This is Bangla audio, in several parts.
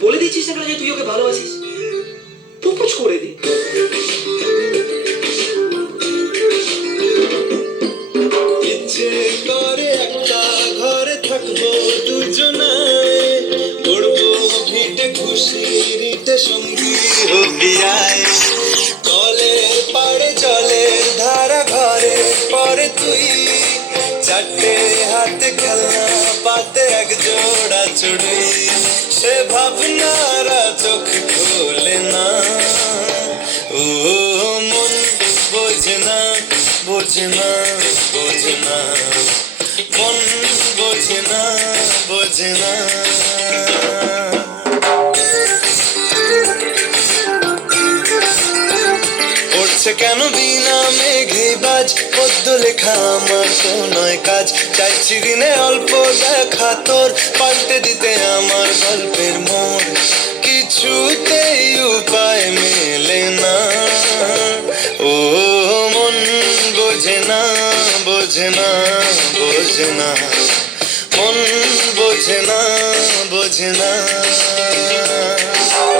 বলে দিচ্ছিস না যে তুই ওকে ভালোবাসিস? প্রপোজ করে দে। ইচ্ছে একটা ঘরে থাকব সঙ্গী আয় পাড়ে ঘরে। পরে তুই চারটে হাতে খেলনা, পাতে সে ভাবনারা চোখ খোলে না। ও, মন বোঝে না বোঝে না বোঝে না। মন বোঝে না বোঝে না। পড়ছে কেন বিনা মেঘে বাজ? পদ্য লেখা আমার তো নয় কাজ। চাইছি দিনে অল্প দেখা তোর, পাল্টে দিতে আমার গল্পের মোড়। কিছুতেই উপায় মেলে না। ও মন বোঝে না বোঝে না বোঝে না। মন বোঝে না বোঝে না।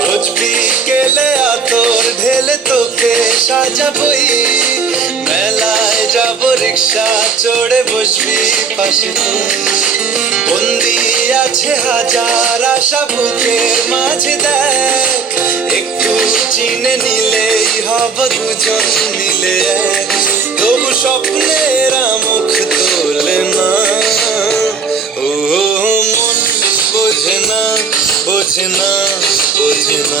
রোজ বিকেলে আতর ঢেলে তোকে সাজাবই মেলায় যাব, রিক্সা চড়ে বসবি পাশে বন্দি আছে হাজার আশা বুকের মাঝে দেখ। একটু চিনে নিলেই হব দুজন মিলে। তবু স্বপ্নের মুখ তোলে না। ও, মন বোঝে না বোঝে না বোঝে না।